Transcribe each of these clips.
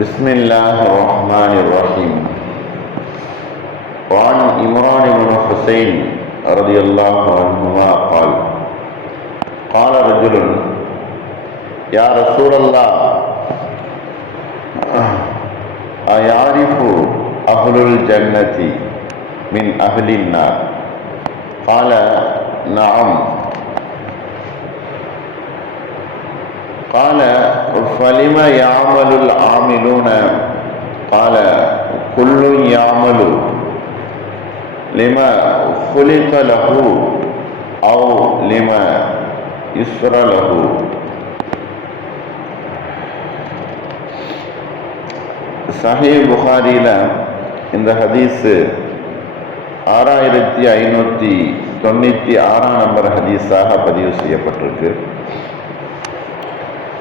بسم الله الرحمن الرحيم. وعن عمران بن حسين رضي الله عنهما قال قال رجل يا رسول الله أيعرف أهل الجنة من أهل النار؟ قال نعم. قال فلم يعمل العاملون؟ قال كل يعمل لما خلق له أو لما يسر له. சஹீஹ் புகாரியில் இந்த ஹதீஸ் 6596 நம்பர் ஹதீஸாக பதிவு செய்யப்பட்டிருக்கு.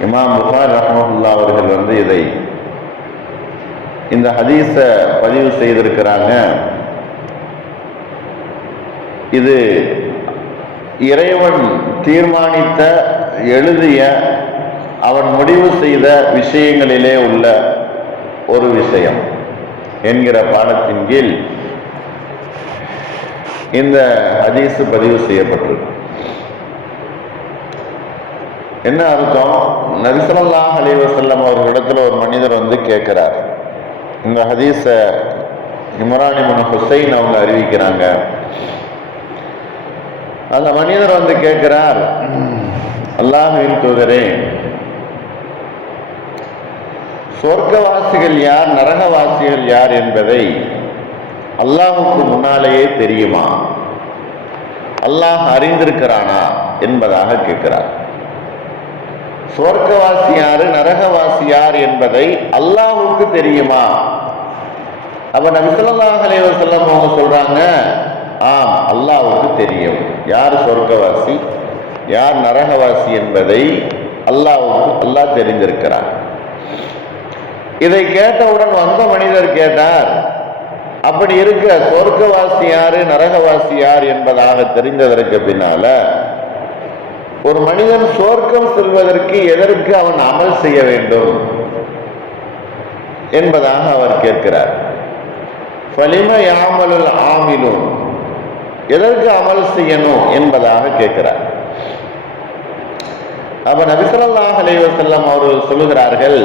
இமாம் புகாரி ரஹ்மத்துல்லாஹி அவர்கள் இதை இந்த ஹதீஸை பதிவு செய்திருக்கிறாங்க. இது இறைவன் தீர்மானித்த, எழுதிய, அவன் முடிவு செய்த விஷயங்களிலே உள்ள ஒரு விஷயம் என்கிற பாடத்தின் கீழ் இந்த ஹதீஸ் பதிவு செய்யப்பட்டிருக்கு. என்ன அர்த்தம்? நபி ஸல்லல்லாஹு அலைஹி வஸல்லம் அவர்களிடத்தில் ஒரு மனிதர் கேட்கிறார். இந்த ஹதீஸை இம்ரான் இப்னு ஹுசைன் அவங்க அறிவிக்கிறாங்க. அந்த மனிதர் கேட்கிறார், அல்லாஹ்வின் தூதரே, சொர்க்கவாசிகள் யார், நரகவாசிகள் யார் என்பதை அல்லாஹ்வுக்கு முன்னாலேயே தெரியுமா? அல்லாஹ் அறிந்திருக்கிறானா என்பதாக கேட்கிறார். சொர்க்கவாசி யாரு, நரகவாசி யார் என்பதை அல்லாஹ்வுக்கு தெரியுமா? அப்ப நபி ஸல்லல்லாஹு அலைஹி வஸல்லம் அவங்க சொல்றாங்க, ஆம், அல்லாஹ்வுக்கு தெரியும். யார் சொர்க்கவாசி, யார் நரகவாசி என்பதை அல்லாஹ் தெரிந்திருக்கிறார். இதை கேட்டவுடன் வந்த மனிதர் கேட்டார், அப்படி இருக்க சொர்க்கவாசி யாரு, நரகவாசி யார் என்பதாக தெரிந்ததற்கு பின்னால ஒரு மனிதன் சொர்க்கம் செல்வதற்கு எதற்கு அவன் அமல் செய்ய வேண்டும் என்பதாக அவர் கேட்கிறார். ஃபலிம யாமலுல் ஆமிலூன், எதற்கு அமல் செய்யணும் என்பதாக கேட்கிறார். அப்ப நபி ஸல்லல்லாஹு அலைஹி வஸல்லம் அவர்கள் சொல்லுகிறார்கள்,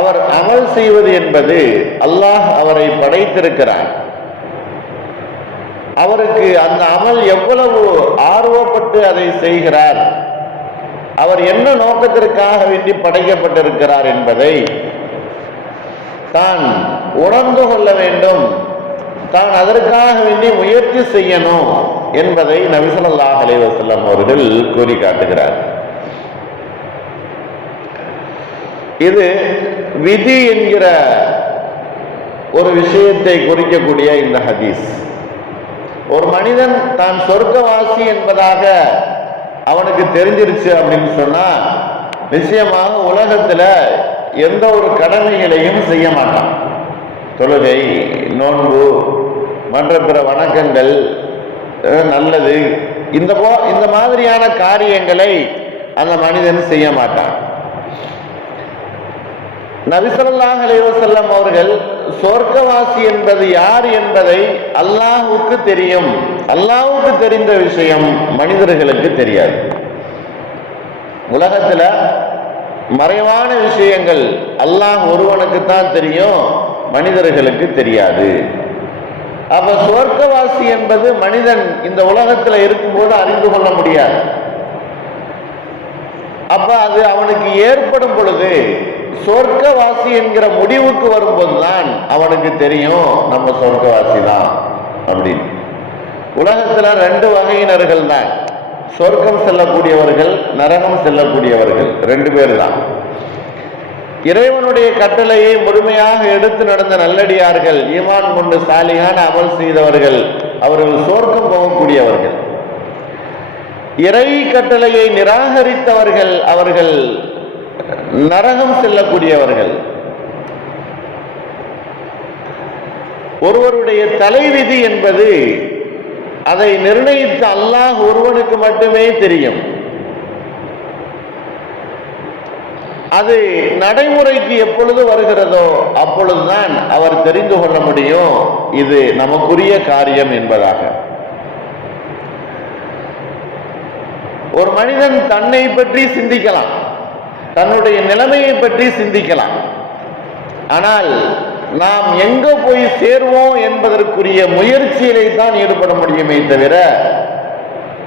அவர் அமல் செய்வது என்பது அல்லாஹ் அவரை படைத்திருக்கிறார். அவருக்கு அந்த அமல் எவ்வளவு ஆர்வப்பட்டு அதை செய்கிறார், அவர் என்ன நோக்கத்திற்காக வேண்டி படைக்கப்பட்டிருக்கிறார் என்பதை தான் உணர்ந்து கொள்ள வேண்டும், தான் அதற்காக வேண்டி முயற்சி செய்யணும் என்பதை நபி ஸல்லல்லாஹு அலைஹி வஸல்லம் அவர்கள் கூறி காட்டுகிறார். இது விதி என்கிற ஒரு விஷயத்தை குறிக்கக்கூடிய இந்த ஹதீஸ். ஒரு மனிதன் தான் சொர்க்கவாசி என்பதாக அவனுக்கு தெரிஞ்சிருச்சு அப்படின்னு சொன்னா நிச்சயமாக உலகத்துல எந்த ஒரு கடமைகளையும் செய்ய மாட்டான். தொழுகை, நோன்பு, மற்ற பிற வணக்கங்கள், நல்லது, இந்த மாதிரியான காரியங்களை அந்த மனிதன் செய்ய மாட்டான். நபி ஸல்லல்லாஹு அலைஹி வஸல்லம் அவர்கள் சொர்க்கவாசி என்பது யார் என்பதை அல்லாஹ்வுக்கு தெரியும். அல்லாஹ்வுக்கு தெரிந்த விஷயம் மனிதர்களுக்கு தெரியாது. உலகத்துல மறைவான விஷயங்கள் அல்லாஹ் ஒருவனுக்கு தான் தெரியும், மனிதர்களுக்கு தெரியாது. அப்ப சொர்க்கவாசி என்பது மனிதன் இந்த உலகத்துல இருக்கும்போது அறிந்து கொள்ள முடியாது. அப்ப அது அவனுக்கு ஏற்படும் பொழுது, சொர்க்கவாசி என்கிற முடிவுக்கு வரும்போதுதான் அவனுக்கு தெரியும் நம்ம சொர்க்கவாசி தான் அப்படின்னு. உலகத்துல 2 வகையினர்கள் தான், சொர்க்கம் செல்லக்கூடியவர்கள், நரகம் செல்லக்கூடியவர்கள், 2 பேர் தான். இறைவனுடைய கட்டளையை முழுமையாக எடுத்து நடந்த நல்லடியார்கள், ஈமான் கொண்டு சாலிகான அமல் செய்தவர்கள், அவர்கள் சொர்க்கம் போகக்கூடியவர்கள். இறை கட்டளையை நிராகரித்தவர்கள், அவர்கள் நரகம் செல்லக்கூடியவர்கள். ஒருவருடைய தலைவிதி என்பது அதை நிர்ணயித்த அல்லாஹ் ஒருவனுக்கு மட்டுமே தெரியும். அது நடைமுறைக்கு எப்பொழுது வருகிறதோ அப்பொழுதுதான் அவர் தெரிந்து கொள்ள முடியும் இது நமக்குரிய காரியம் என்பதாக. ஒரு மனிதன் தன்னை பற்றி சிந்திக்கலாம், தன்னுடைய நிலைமையை பற்றி சிந்திக்கலாம். ஆனால் நாம் எங்க போய் சேர்வோம் என்பதற்குரிய முயற்சியிலே தான் ஈடுபட முடியுமே தவிர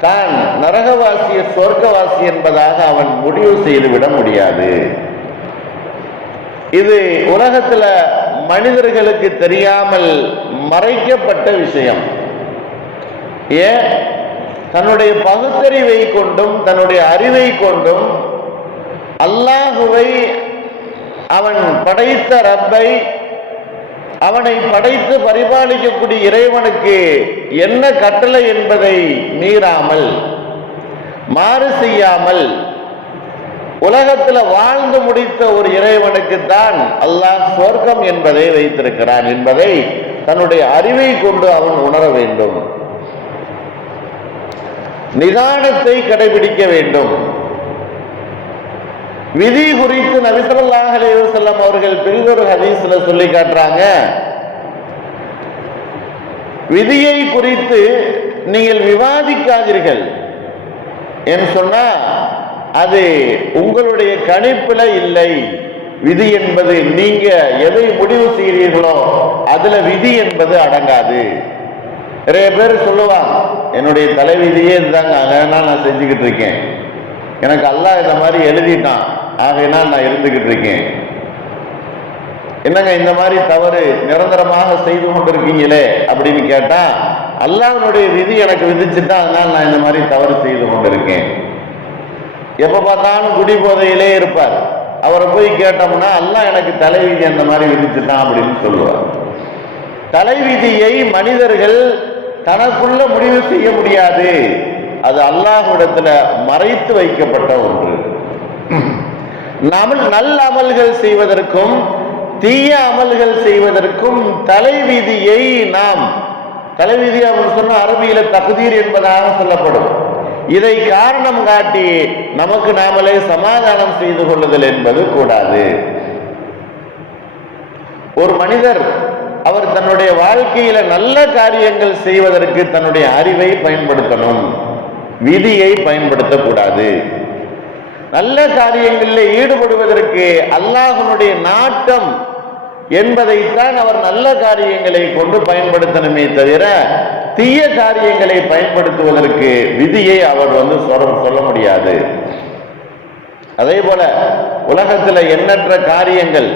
தான் நரகவாசி சொர்க்கவாசி என்பதாக அவன் முடிவு செய்துவிட முடியாது. இது உலகத்துல மனிதர்களுக்கு தெரியாமல் மறைக்கப்பட்ட விஷயம். ஏன்? தன்னுடைய பகுத்தறிவை கொண்டும் தன்னுடைய அறிவை கொண்டும் அல்லாஹுவை, அவன் படைத்த ரப்பை, அவனை படைத்து பரிபாலிக்கக்கூடிய இறைவனுக்கு என்ன கட்டளை என்பதை மீறாமல், மாறு செய்யாமல் உலகத்தில் வாழ்ந்து முடித்த ஒரு இறைவனுக்கு தான் அல்லாஹ் சொர்க்கம் என்பதை வைத்திருக்கிறான் என்பதை தன்னுடைய அறிவை கொண்டு அவன் உணர வேண்டும். நிதானத்தை கடைபிடிக்க வேண்டும். விதி குறித்து நபி ஸல்லல்லாஹு அலைஹி வஸல்லம் அவர்கள் பெரிதொரு ஹதீஸ்ல சொல்லி காட்டுறாங்க, விதியை குறித்து நீங்கள் விவாதிக்காதீர்கள் என்று சொன்னா அது உங்களுடைய கணிப்புல இல்லை. விதி என்பது நீங்க எதை முடிவு செய்கிறீர்களோ அதுல விதி என்பது அடங்காது. நிறைய பேர் சொல்லுவாங்க, என்னுடைய தலைவிதியே இருந்தாங்க, அதனால நான் செஞ்சுக்கிட்டு இருக்கேன், எனக்கு அல்லாஹ் இந்த மாதிரி எழுதிட்டான், ஆகையினால் நான் இருந்துகிட்டு இருக்கேன். என்னங்க இந்த மாதிரி தவறு நிரந்தரமாக செய்து கொண்டிருக்கீங்களே அப்படின்னு கேட்டா, அல்லாஹ்வுடைய விதி எனக்கு விதிச்சுட்டான், அதனால் நான் இந்த மாதிரி தவறு செய்து கொண்டிருக்கேன். எப்ப பார்த்தாலும் குடி போதையிலே இருப்பார். அவரை போய் கேட்டோம்னா அல்லாஹ் எனக்கு தலைவிதி அந்த மாதிரி விதிச்சுட்டான் அப்படின்னு சொல்லுவார். தலைவிதியை மனிதர்கள் தனக்குள்ள முடிவு செய்ய முடியாது. அது அல்லாஹ்விடத்துல மறைத்து வைக்கப்பட்ட ஒன்று. நல்ல அமல்கள் செய்வதற்கும் தீய அமல்கள் செய்வதற்கும் தலைவிதியை நாம், தலைவிதி அப்படின்னு சொன்ன அரபியில தக்தீர் என்பதாக சொல்லப்படும். இதை காரணம் காட்டி நமக்கு நாமளே சமாதானம் செய்து கொள்ளுதல் என்பது கூடாது. ஒரு மனிதர் அவர் தன்னுடைய வாழ்க்கையில நல்ல காரியங்கள் செய்வதற்கு தன்னுடைய அறிவை பயன்படுத்தணும், விதியை பயன்படுத்தக்கூடாது. நல்ல காரியங்களில் ஈடுபடுவதற்கு அல்லாஹ்வுடைய நாட்டம் என்பதைத்தான் அவர் நல்ல காரியங்களை கொண்டு பயன்படுத்தணுமே தவிர தீய காரியங்களை பயன்படுத்துவதற்கு விதியை அவர் சொல்ல முடியாது. அதே போல உலகத்துல எண்ணற்ற காரியங்கள்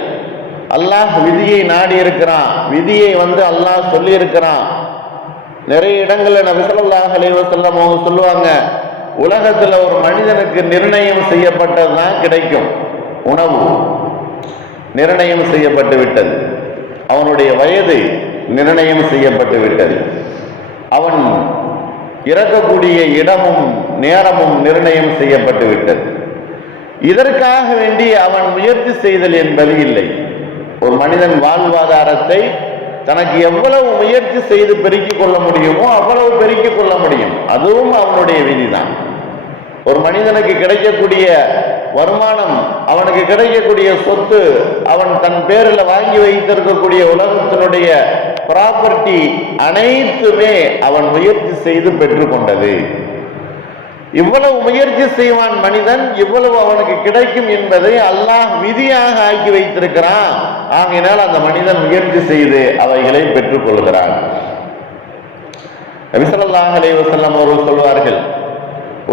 அல்லாஹ் விதியை நாடி இருக்கிறான், விதியை அல்லாஹ் சொல்லி இருக்கிறான். நிறைய இடங்கள்ல நபி ஸல்லல்லாஹு அலைஹி வஸல்லம் அவங்க சொல்லுவாங்க, உலகத்துல ஒரு மனிதனுக்கு நிர்ணயம் செய்யப்பட்டதுதான் கிடைக்கும். உணவு நிர்ணயம் செய்யப்பட்டு விட்டது, அவனுடைய வயது நிர்ணயம் செய்யப்பட்டு விட்டது, அவன் இறக்கக்கூடிய இடமும் நேரமும் நிர்ணயம் செய்யப்பட்டு விட்டது. இதற்காக வேண்டி அவன் முயற்சி செய்தல் என்பது இல்லை. ஒரு மனிதன் வாழ்வாதாரத்தை தனக்கு எவ்வளவு முயற்சி செய்து பெருக்கிக் கொள்ள முடியுமோ அவ்வளவு பெருக்கிக் கொள்ள முடியும், அதுவும் அவனுடைய விதிதான். ஒரு மனிதனுக்கு கிடைக்கக்கூடிய வருமானம், அவனுக்கு கிடைக்கக்கூடிய சொத்து, அவன் தன் பேரில் வாங்கி வைத்திருக்கக்கூடிய உலகத்தினுடைய ப்ராப்பர்ட்டி அனைத்துமே அவன் முயற்சி செய்து பெற்றுக்கொண்டது. இவ்வளவு முயற்சி செய்வான் மனிதன், இவ்வளவு அவனுக்கு கிடைக்கும் என்பதை அல்லாஹ் விதியாக ஆக்கி வைத்திருக்கிறான். ஆகையினால் அந்த மனிதன் முயற்சி செய்து அவைகளை பெற்றுக் கொள்கிறான். நபி ஸல்லல்லாஹு அலைஹி வஸல்லம் அவர்கள் சொல்வார்கள்,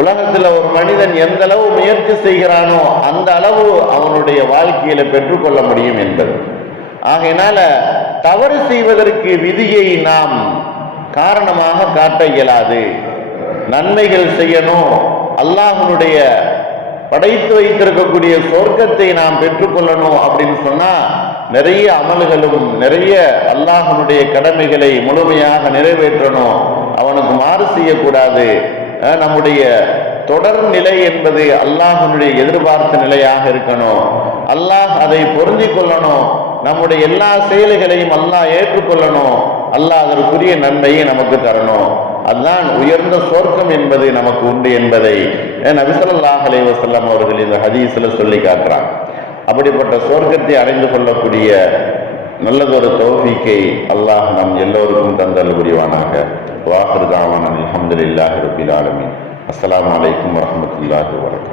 உலகத்துல ஒரு மனிதன் எந்த அளவு முயற்சி செய்கிறானோ அந்த அளவு அவனுடைய வாழ்க்கையில பெற்றுக்கொள்ள முடியும் என்பது. ஆகையினால தவறு செய்வதற்கு விதியை நாம் காரணமாக காட்ட இயலாது. நன்மைகள் செய்யணும், அல்லாஹ்வுடைய படைத்து வைத்திருக்கக்கூடிய சொர்க்கத்தை நாம் பெற்றுக்கொள்ளணும் அப்படின்னு சொன்னா நிறைய அமல்களும் நிறைய அல்லாஹ்வுடைய கடமைகளை முழுமையாக நிறைவேற்றணும், அவனுக்கு மாறு செய்யக்கூடாது. நம்முடைய தொடர் நிலை என்பது அல்லாஹ்வுடைய எதிர்பார்த்த நிலையாக இருக்கணும். அல்லாஹ் அதை பொருந்திக் கொள்ளணும், நம்முடைய எல்லா செயல்களையும் அல்லாஹ் ஏற்றுக்கொள்ளணும், அல்லாஹ் அதற்குரிய நன்மையை நமக்கு தரணும். அதுதான் உயர்ந்த சொர்க்கம் என்பது நமக்கு உண்டு என்பதை நபி ஸல்லல்லாஹு அலைஹி வஸல்லம் அவர்கள் இந்த ஹதீஸ்ல சொல்லி காட்டுறாங்க. அப்படிப்பட்ட சொர்க்கத்தை அடைந்து கொள்ளக்கூடிய நல்லதொரு தௌஃபீக்கை அல்லாஹ் நம் எல்லோருக்கும் தந்தல் புரிவானாக. வாஹிரு தாவானா அல்ஹம்துலில்லாஹி ரப்பில் ஆலமீன். அஸ்ஸலாமு அலைக்கும் வரஹ்மத்துல்லாஹி வபரகாத்துஹு.